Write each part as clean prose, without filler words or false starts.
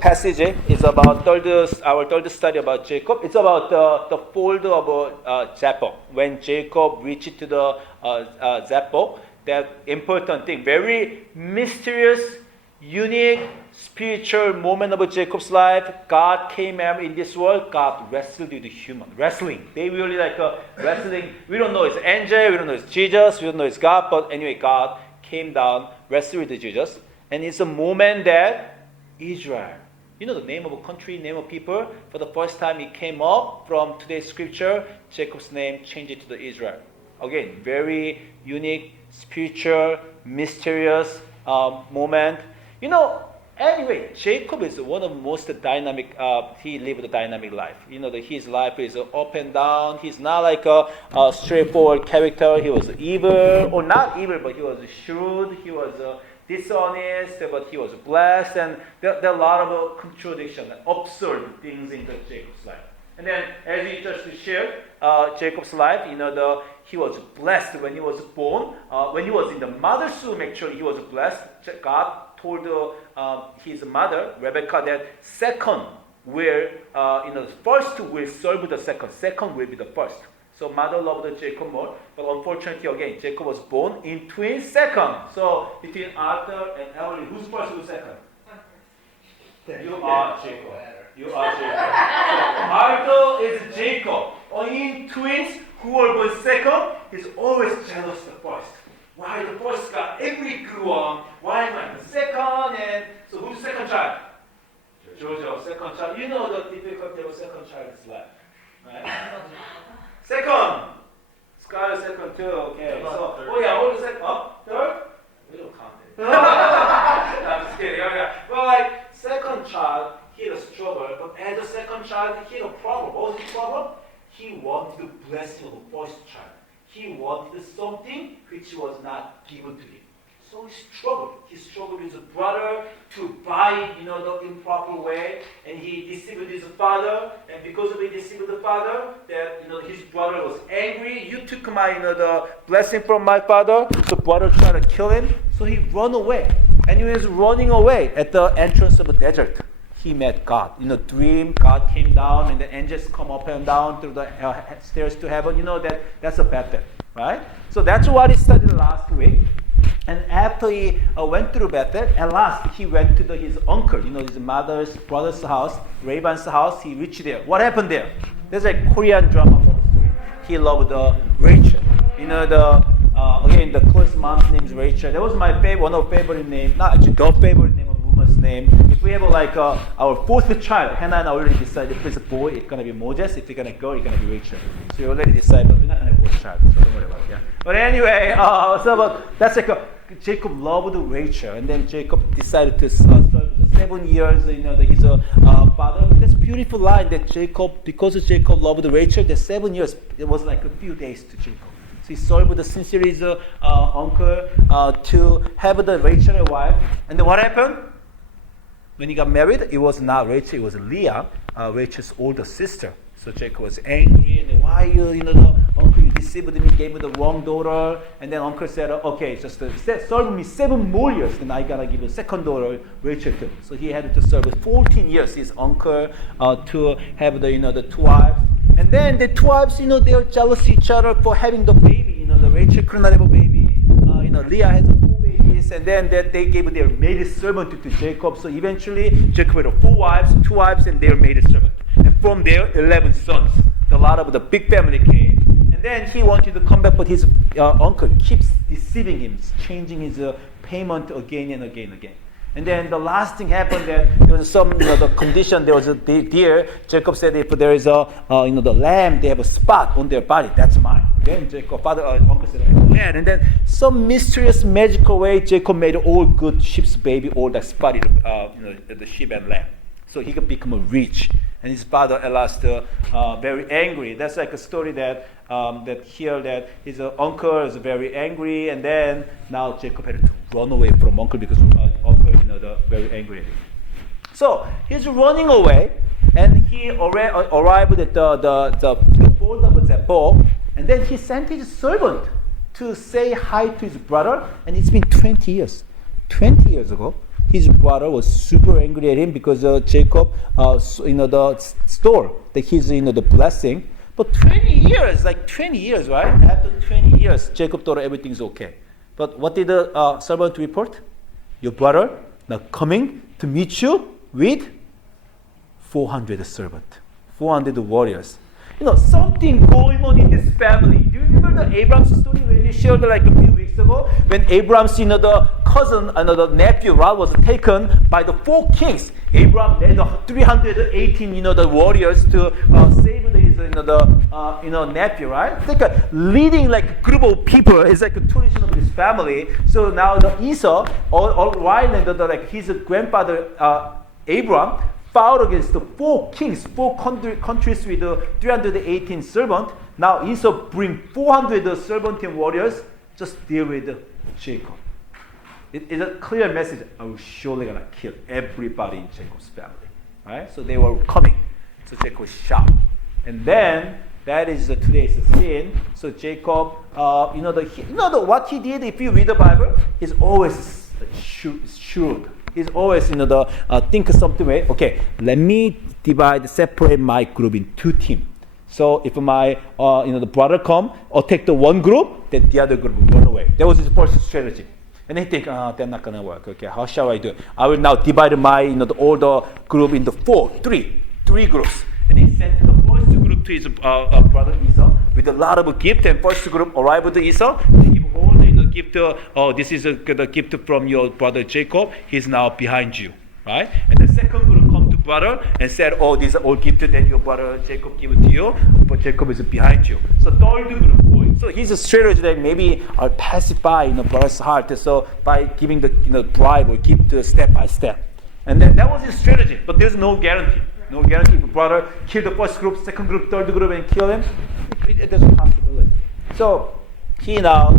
passage is about our third study about Jacob. It's about the fold of Jacob. When Jacob reached to the Jacob, that important thing, very mysterious, unique, spiritual moment of Jacob's life. God came in this world. God wrestled with the human. Wrestling. They really like wrestling. We don't know it's angel. We don't know it's Jesus. We don't know it's God. But anyway, God came down, wrestled with Jesus. And it's a moment that Israel, you know the name of a country, name of people, for the first time it came up from today's scripture, Jacob's name changed to the Israel. Again, very unique, spiritual, mysterious moment. You know, anyway, Jacob is one of the most dynamic, he lived a dynamic life. You know, his life is up and down. He's not like a straightforward character. He was evil, or not evil, but he was shrewd. He was dishonest, but he was blessed. And there are a lot of contradiction, absurd things in Jacob's life. And then, as we just shared, Jacob's life, you know, he was blessed when he was born. When he was in the mother's womb, actually, he was blessed. God told his mother, Rebecca, that second will, first will serve the second. Second will be the first. So mother loved Jacob more, but unfortunately, again, Jacob was born in twin second. So between Arthur and Emily, who's first, who's second? You are Jacob. You are Jacob. So Arthur is Jacob. In twins who were born second, he's always jealous of the first. Why the first got every grew up? Why am I the second? And so who's second child? Jojo, second child. You know the difficulty of second child's life, right? Second. Sky is second too. Okay. So, who's second? Third? We don't count it. I'm just kidding. Okay. Well, like second child, he had a struggle, but as a second child, he had a problem. What was his problem? He wanted the blessing of the first child. He wanted something which was not given to him. So he struggled. He struggled with his brother to buy, the improper way, and he deceived his father. And because of he deceived the father, that his brother was angry. You took my, the blessing from my father. So brother tried to kill him. So he ran away. And he was running away at the entrance of a desert. He met God. In a dream, God came down, and the angels come up and down through the stairs to heaven. You know that's a Bethel, right? So that's what he studied last week. And after he went through Bethel, at last he went to his uncle, his mother's brother's house, Laban's house. He reached there. What happened there? There's a Korean drama story. He loved Rachel. Again, the close mom's name is Rachel. That was my one of favorite name. Not actually the favorite name of woman's name. If we have our fourth child, Hannah and I already decided if it's a boy, it's gonna be Moses. If it's gonna girl, it's gonna be Rachel. So we already decided, but we're not gonna have fourth child. So don't worry about it. Yeah. But anyway, but that's like Jacob loved Rachel, and then Jacob decided to serve the 7 years. His father. That's a beautiful line that Jacob, because Jacob loved Rachel, the 7 years it was like a few days to Jacob. So he served sincerely his uncle to have the Rachel a wife. And then what happened? When he got married, it was not Rachel, it was Leah, Rachel's older sister. So Jacob was angry, and then why uncle, you deceived me, gave me the wrong daughter. And then uncle said, okay, just serve me 7 more years, then I gotta give a second daughter, Rachel too. So he had to serve 14 years, his uncle, to have the 2 wives. And then the 2 wives, they were jealous each other for having the baby. The Rachel could not have a baby. Leah has 4 babies, and then they gave their maid servant to Jacob. So eventually, Jacob had 4 wives, 2 wives, and their maid servant. And from there, 11 sons. A lot of the big family came. And then he wanted to come back, but his uncle keeps deceiving him, changing his payment again and again and again. And then the last thing happened that there was some the condition. There was a deer. Jacob said, if there is the lamb, they have a spot on their body. That's mine. Then Jacob, uncle said, go ahead. And then some mysterious, magical way, Jacob made all good sheep's baby, all that spotted, the sheep and lamb. So he could become rich. And his father at last very angry. That's like a story that his uncle is very angry, and then now Jacob had to run away from uncle because uncle very angry. So he's running away, and he arrived at the fold of Zebul, and then he sent his servant to say hi to his brother, and it's been 20 years. 20 years ago, his brother was super angry at him because Jacob, stole the blessing. But 20 years, like 20 years, right? After 20 years, Jacob thought everything's okay. But what did the servant report? Your brother now coming to meet you with 400 servants, 400 warriors. Something going on in this family. Do you remember the Abraham's story when you shared like a few weeks ago? When Abraham's, the cousin, the nephew, Lot was taken by the 4 kings. Abraham led 318, the warriors to save his, nephew, right? It's like a leading like a group of people. It's like a tradition of his family. So now the Esau, all right, and his grandfather Abraham fought against the 4 kings, 4 countries with 318 servants. Now Esau bring 400 servants and warriors, just deal with Jacob. It is a clear message. I was surely going to kill everybody in Jacob's family. Right? So they were coming. So Jacob was shocked. And then, that is today's scene. So Jacob, what he did, if you read the Bible, he's always shrewd. He's always, think of something way. Okay, let me separate my group in 2 teams. So if my, the brother come, attack the one group, then the other group will run away. That was his first strategy. And they think, they're not going to work. Okay, how shall I do it? I will now divide my, all the group into 3 groups. And he sent the first group to his brother Esau with a lot of gift. And first group arrived to Esau. They give all the gift. This is the gift from your brother Jacob. He's now behind you, right? And the second group come to brother and said, these are all gifts that your brother Jacob gave to you, but Jacob is behind you. So third group going. So his strategy that maybe I'll pacify brother's heart. So by giving the bribe or gift step by step, and then that was his strategy. But there's no guarantee. No guarantee if brother kill the first group, second group, third group, and kill him. There's a possibility. So he now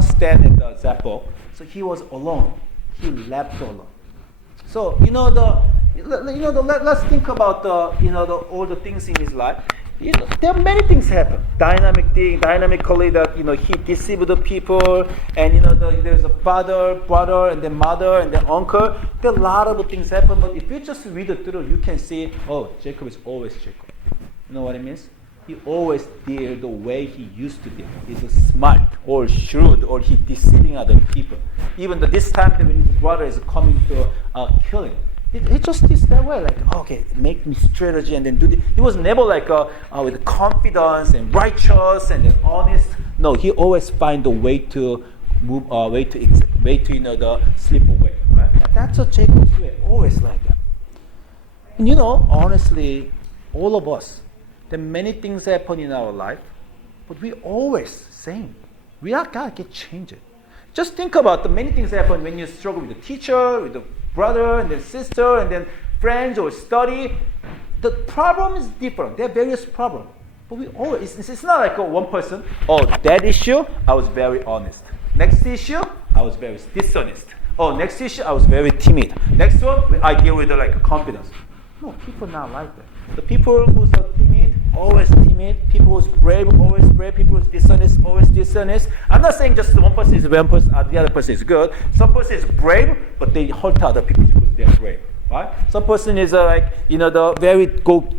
stand at the Zappok. So he was alone. He left alone. So let's think about all the things in his life. There are many things happen. Dynamically that he deceived the people, and there's a father, brother, and then mother, and then uncle. There are a lot of things happen. But if you just read it through, you can see, Jacob is always Jacob. You know what it means? He always did the way he used to do. He's smart or shrewd, or he deceiving other people. Even this time when his brother is coming to kill him, he just did that way, make me strategy and then do this. He was never with confidence and righteous and then honest. No, he always find a way to move, the slip away. Right? That's a Jacob's way, always like that. And honestly, all of us, there are many things happen in our life, but we always same. We are God get changed. Just think about the many things happen when you struggle with the teacher, with the brother, and then sister, and then friends or study. The problem is different. There are various problems. But we always, it's not like one person, that issue, I was very honest. Next issue, I was very dishonest. Next issue, I was very timid. Next one, I deal with confidence. No, people not like that. The people who are timid, always timid. People who's brave, always brave. People who's dishonest, always dishonest. I'm not saying just one person is one person, the other person is good. Some person is brave, but they hurt other people because they're brave. Right? Some person is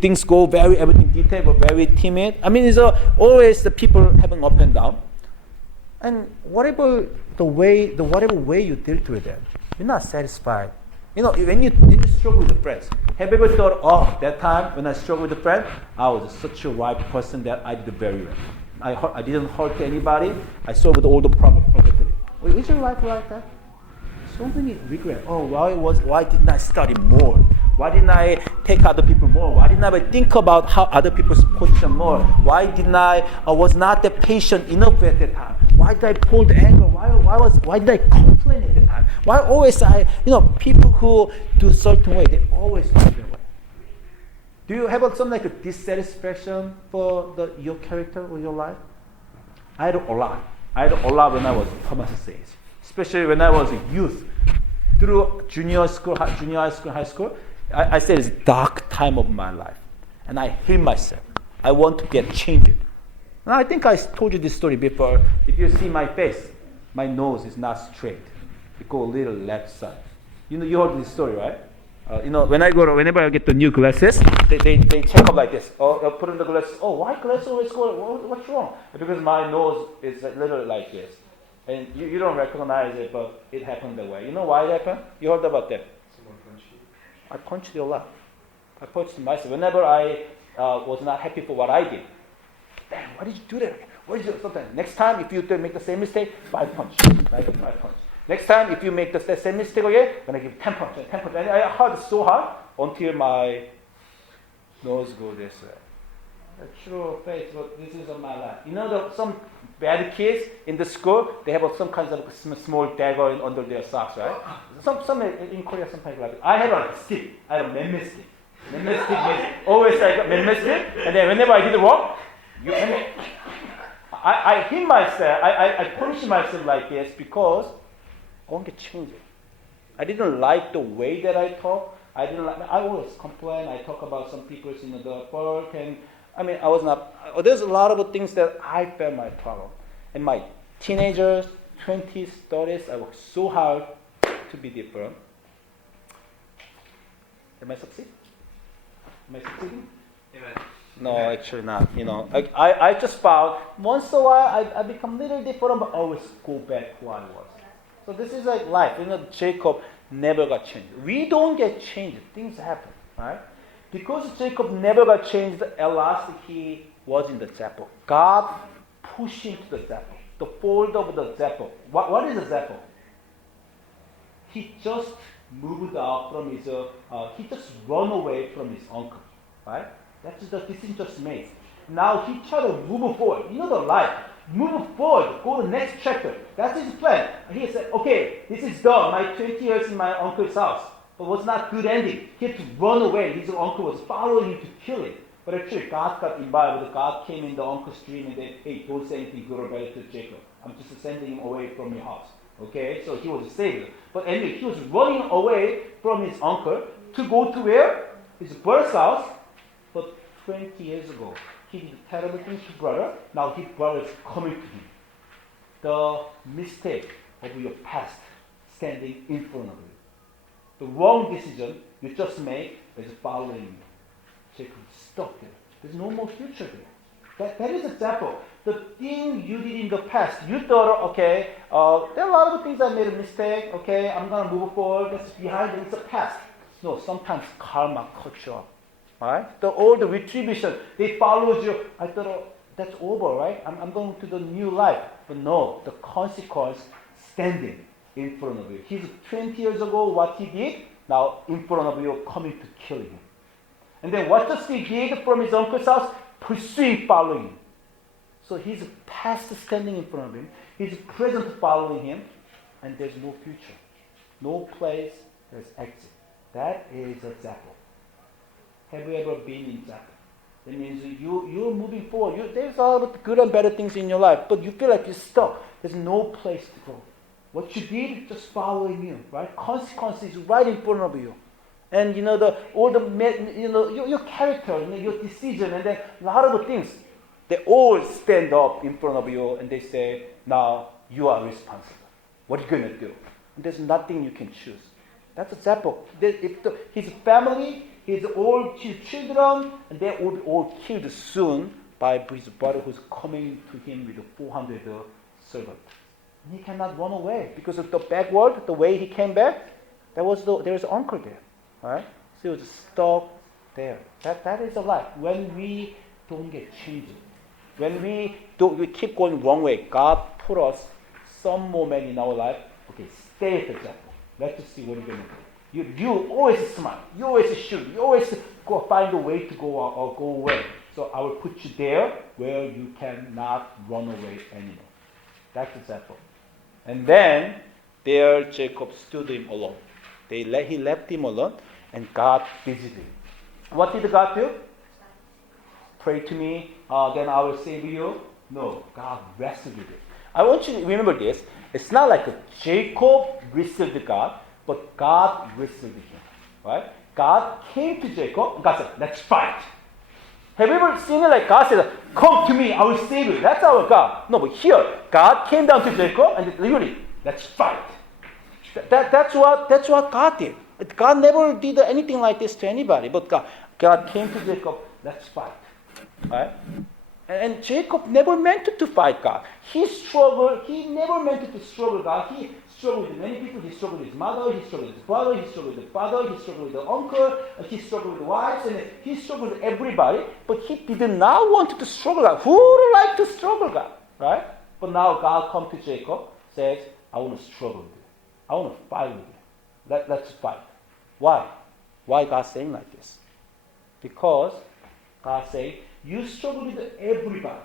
things go very everything detailed, but very timid. I mean, it's always the people having up and down. And whatever way you deal with them, you're not satisfied. When you struggle with the friends, have you ever thought, that time when I struggled with a friend, I was such a right person that I did very well. I didn't hurt anybody. I solved all the problems perfectly. Is your life like that? So many regrets. Why didn't I study more? Why didn't I take other people more? Why didn't I think about how other people's position more? Why didn't I was not that patient enough at that time? Why did I pull the anger? Why did I complain at that time? Why always people who do certain way, they always do their way. Do you have some a dissatisfaction for your character or your life? I had a lot. When I was Thomas's age. Especially when I was a youth. Through junior high school, high school, I said it's a dark time of my life. And I hate myself. I want to get changed. And I think I told you this story before. If you see my face, my nose is not straight. It goes a little left side. You heard this story, right? Whenever I get the new glasses, they check up like this. I'll put in the glasses. Oh, why glasses always go? What's wrong? Because my nose is literally like this, and you don't recognize it, but it happened that way. You know why it happened? You heard about that? Someone punched you. I punched you a lot. I punched myself whenever I was not happy for what I did. Damn, why did you do that? Why did you do something? Next time, if you make the same mistake, 5 punch. 5 punch. Next time, if you make the same mistake again, I'm going to give 10 punch. 10 punch. And I hard so hard until my nose goes this way. The true faith, but this is my life. Some bad kids in the school, they have some kinds of small dagger under their socks, right? Some in Korea sometimes like it. I have a stick. I have a man stick. Man stick is always like a man stick. And then whenever I did wrong, I hit myself. I punish myself like this because I want to change it. I didn't like the way that I talk. I always complain. I talk about some people in the work, and I was not. There's a lot of things that I felt my problem. In my teenagers, 20s, 30s, I worked so hard to be different. Am I succeeding? Am I succeeding? Amen. No, actually not. I just found once in a while I become a little different, but always go back who I was. So this is like life. Jacob never got changed. We don't get changed. Things happen, right? Because Jacob never got changed, at last he was in the Zeal. God pushed him to the Zeal, the fold of the Zeal. What is a Zeal? He just moved out from his, he just run away from his uncle, right? That's the decision just made. Now he tried to move forward. The life. Move forward. Go to the next chapter. That's his plan. He said, okay, this is done. My 20 years in my uncle's house. But was not good ending. He had to run away. His uncle was following him to kill him. But actually, God got involved. God came in the uncle's dream and said, hey, don't say anything good or bad to Jacob. I'm just sending him away from your house. Okay? So he was saved. But anyway, he was running away from his uncle to go to where? His brother's house. But 20 years ago, he did terrible things to brother. Now his brother is coming to him. The mistake of your past standing in front of you. The wrong decision you just made is following you. Jacob is stuck there. There's no more future there. That is example. The thing you did in the past, you thought, okay, there are a lot of things I made a mistake. Okay, I'm gonna move forward. That's behind. It's the past. No, sometimes karma cuts you off. Right? All the retribution, they followed you. I thought, oh, that's over, right? I'm going to the new life. But no, the consequence standing in front of you. He's 20 years ago, what he did, now in front of you, coming to kill him. And then what does he did from his uncle's house? Pursuing, following him. So his past standing in front of him, his present following him, and there's no future. No place, there's exit. That is a Zeal. Have you ever been in Zeal? That means you're moving forward. There's a lot of good and better things in your life, but you feel like you're stuck. There's no place to go. What you did, just following you, right? Consequences right in front of you. And your character, your decision, and then a lot of the things, they all stand up in front of you and they say, now you are responsible. What are you going to do? And there's nothing you can choose. That's a Zeal. His family, his children, and they will be all killed soon by his brother who's coming to him with 400 servants. And he cannot run away because of the backward, the way he came back, there was uncle there. Right? So he was stuck there. That is a life. When we don't get changed, when we keep going wrong way, God put us some moment in our life. Okay, stay at the Zeal. Let's see what you're going to do. You always smart. You always shoot. You always go find a way to go out or go away. So I will put you there where you cannot run away anymore. That's the Zeal. And then there Jacob stood him alone. He left him alone, and God visited him. What did God do? Pray to me, then I will save you. No, God wrestled with it. I want you to remember this. It's not like Jacob wrestled God, but God wrestled him. Right? God came to Jacob, and God said, let's fight. Have you ever seen it like God said, come to me, I will save you. That's our God. No, but here, God came down to Jacob and literally, let's fight. That's what God did. God never did anything like this to anybody. But God came to Jacob, let's fight. Right? And Jacob never meant to fight God. He struggled. He never meant to struggle God. He struggled with many people. He struggled with his mother. He struggled with his brother. He struggled with the father. He struggled with the uncle. He struggled with the wives. And he struggled with everybody. But he did not want to struggle God. Who would like to struggle God? Right? But now God comes to Jacob, says, I want to struggle with you. I want to fight with you. Let's fight. Why? Why God saying like this? Because God saying, you struggle with everybody.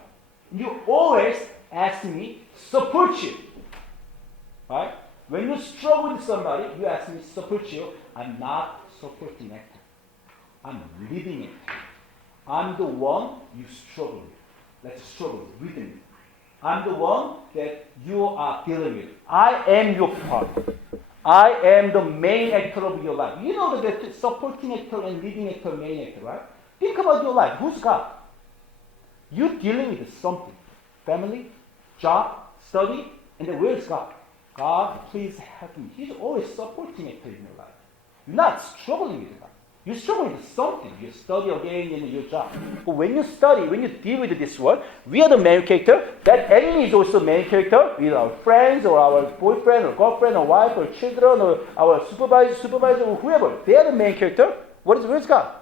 You always ask me, support you. Right? When you struggle with somebody, you ask me, support you. I'm not supporting it. I'm leading it. I'm the one you struggle with. Let's struggle with me. I'm the one that you are dealing with. I am your partner. I am the main actor of your life. You know that supporting actor and leading actor, main actor, right? Think about your life. Who's God? You're dealing with something. Family, job, study, and then where's God? God, please help me. He's always supporting actor in your life. You're not struggling with God. You're struggling with something. You study again in your job. But when you study, when you deal with this world, we are the main character. That enemy is also main character with our friends or our boyfriend or girlfriend or wife or children or our supervisor or whoever. They are the main character. Where's God?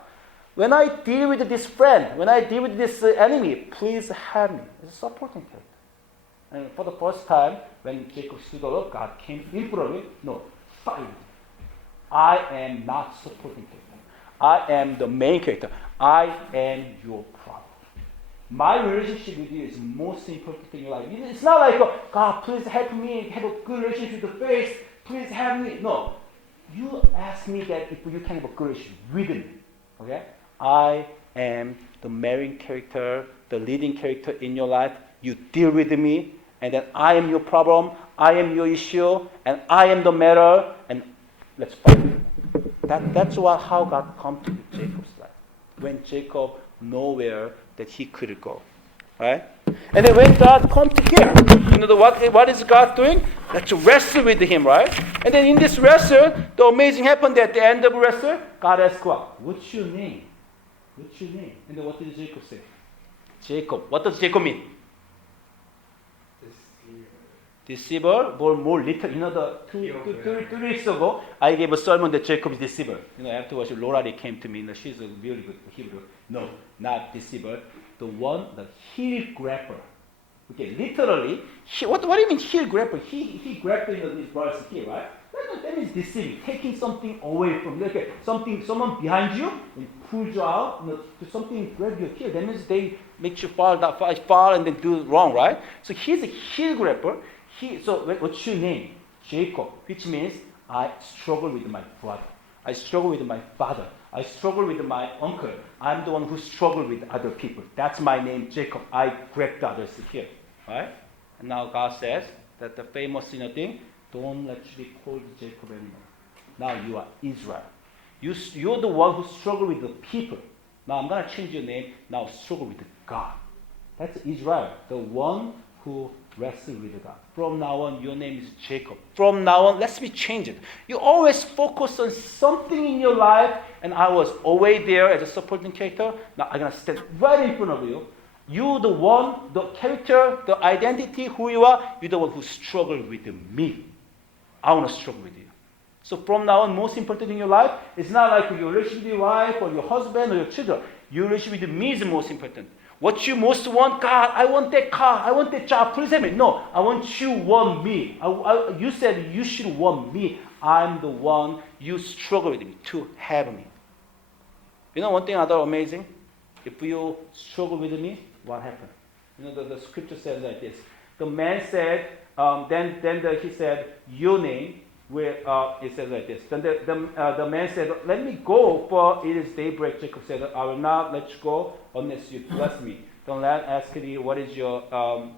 When I deal with this friend, when I deal with this enemy, please help me. It's a supporting character. And for the first time, when Jacob stood up, God came in front of him. No, fight. I am not supporting character. I am the main character. I am your problem. My relationship with you is most important thing in your life. It's not like, God, please help me have a good relationship with the face. Please help me. No. You ask me that if you can have a good relationship with me. Okay? I am the main character, the leading character in your life. You deal with me, and then I am your problem. I am your issue, and I am the matter, and let's fight. That's how God come to Jacob's life. When Jacob nowhere that he could go. Right? And then when God come to him, you know what is God doing? Let's wrestle with him, right? And then in this wrestle, the amazing happened at the end of the wrestle, God asked what? What's your name? What's your name? And then what did Jacob say? Jacob. What does Jacob mean? Deceiver, more little. You know, the two weeks ago, I gave a sermon that Jacob is deceiver. You know, afterwards, Laura came to me. You know, she's a really good Hebrew. No, not deceiver. The one, the heel grabber. Okay, literally, what do you mean heel grabber? He grabbed in this verse here, right? That means deceiving, taking something away from you. Okay, someone behind you and pulls you out, you know, to something grab your heel. That means they make you fall and then do wrong, right? So he's a heel grabber. So what's your name? Jacob, which means I struggle with my brother. I struggle with my father. I struggle with my uncle. I'm the one who struggled with other people. That's my name, Jacob. I grabbed others here. Right? And now God says that the famous thing, don't let you be called Jacob anymore. Now you are Israel. You're the one who struggled with the people. Now I'm going to change your name. Now struggle with God. That's Israel, the one who wrestled with God. From now on, your name is Jacob. From now on, let's be changed. You always focus on something in your life, and I was always there as a supporting character. Now I'm going to stand right in front of you. You're the one, the character, the identity, who you are. You're the one who struggled with me. I want to struggle with you. So from now on, most important in your life, it's not like your relationship with your wife or your husband or your children. Your relationship with me is the most important. What you most want, God, I want that car, I want that job, please help me. No, I want you want me. You said you should want me. I'm the one you struggle with me to have me. You know one thing other amazing? If you struggle with me, what happened? You know the scripture says like this. The man said, he said, your name, where it says like this. Then the man said, let me go, for it is daybreak. Jacob said, I will not let you go unless you bless me. Then Laban asked him, what is your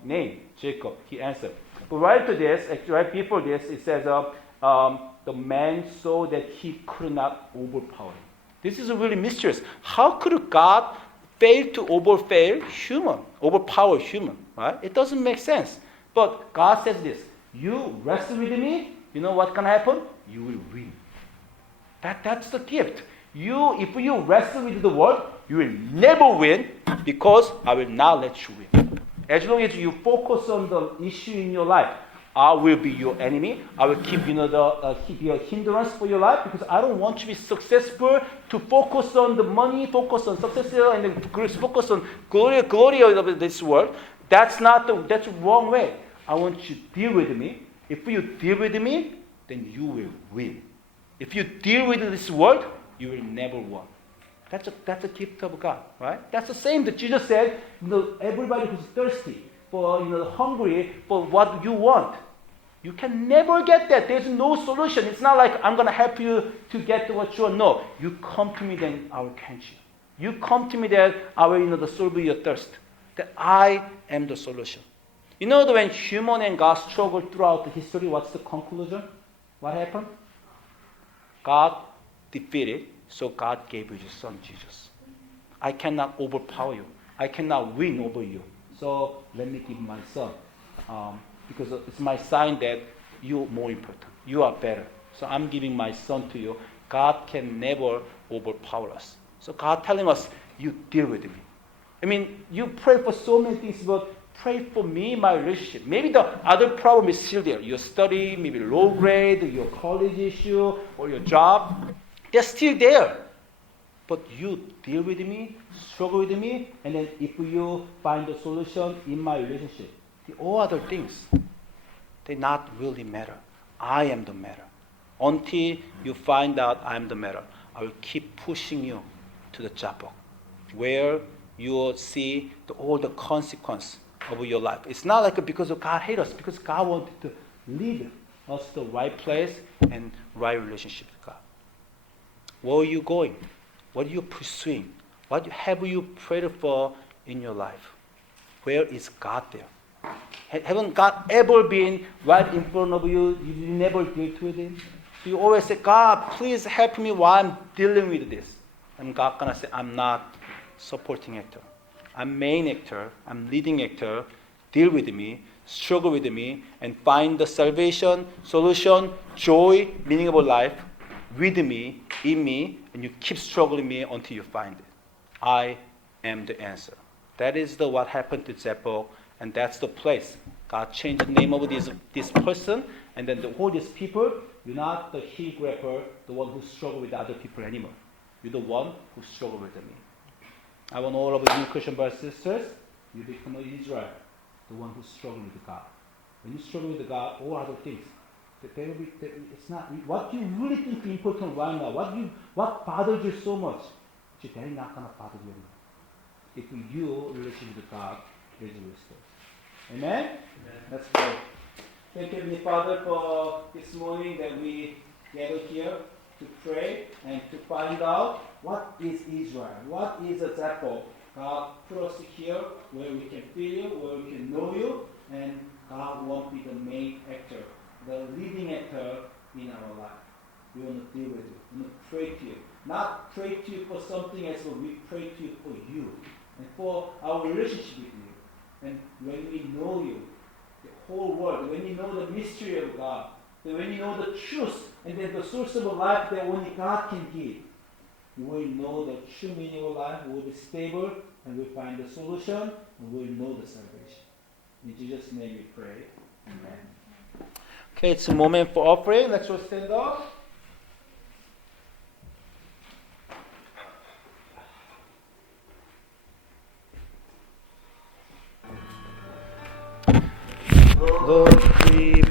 name? Jacob. He answered. But right before this, it says, the man saw that he could not overpower him. This is really mysterious. How could God fail to overpower human? Right? It doesn't make sense. But God says this, you wrestle with me, you know what can happen? You will win. That's the gift. If you wrestle with the world, you will never win because I will not let you win. As long as you focus on the issue in your life, I will be your enemy. I will keep keep your hindrance for your life because I don't want you to be successful. To focus on the money, focus on success, and then focus on glory of this world. That's the wrong way. I want you to deal with me. If you deal with me, then you will win. If you deal with this world, you will never win. That's a gift of God, right? That's the same that Jesus said. Everybody who's thirsty for, hungry for what you want, you can never get that. There's no solution. It's not like I'm gonna help you to get to what you want. No, you come to me, then I will quench you. You come to me, that I will, solve your thirst. That I am the solution. You know that when human and God struggled throughout the history, what's the conclusion? What happened? God defeated, so God gave you His Son, Jesus. I cannot overpower you. I cannot win over you. So let me give my Son. Because it's my sign that you're more important. You are better. So I'm giving my Son to you. God can never overpower us. So God telling us, you deal with me. I mean, you pray for so many things, but pray for me, my relationship. Maybe the other problem is still there. Your study, maybe low grade, your college issue, or your job. They're still there. But you deal with me, struggle with me, and then if you find a solution in my relationship, all other things, they not really matter. I am the matter. Until you find out I am the matter, I will keep pushing you to the Japok, where you will see all the consequence of your life. It's not like because of God hates us, because God wanted to lead us to the right place and right relationship with God. Where are you going? What are you pursuing? What have you prayed for in your life? Where is God there? Haven't God ever been right in front of you? You never dealt with Him? So you always say, God, please help me while I'm dealing with this. And God gonna say, I'm not supporting actor. I'm main actor. I'm leading actor. Deal with me, struggle with me, and find the salvation, solution, joy, meaning of life with me, in me, and you keep struggling me until you find it. I am the answer. That is what happened to Zeal, and that's the place. God changed the name of this person, and then all these people, you're not the heel grabber, the one who struggle with other people anymore. You're the one who struggle with me. I want all of you Christian brothers and sisters, you become an Israel, the one who struggle with God. When you struggle with God, all other things, it's not what you really think is important right now. What bothers you so much, they're not gonna bother you anymore. If your relationship with God is restored. Amen? Amen. Let's pray. Thank you, Heavenly Father, for this morning that we gather here to pray and to find out what is Israel, what is a Zeal. God put us here where we can feel you, where we can know you, and God won't be the main actor, the leading actor in our life. We want to deal with you. We want to pray to you. Not pray to you for something else, but we pray to you for you and for our relationship with you. And when we know you, the whole world, when you know the mystery of God, when you know the truth and then the source of life that only God can give, you will know the true meaning of life, will be stable, and we'll find the solution, and we'll know the salvation. In Jesus' name we pray. Amen. Okay, it's a moment for offering. Let's all stand up. Lord, we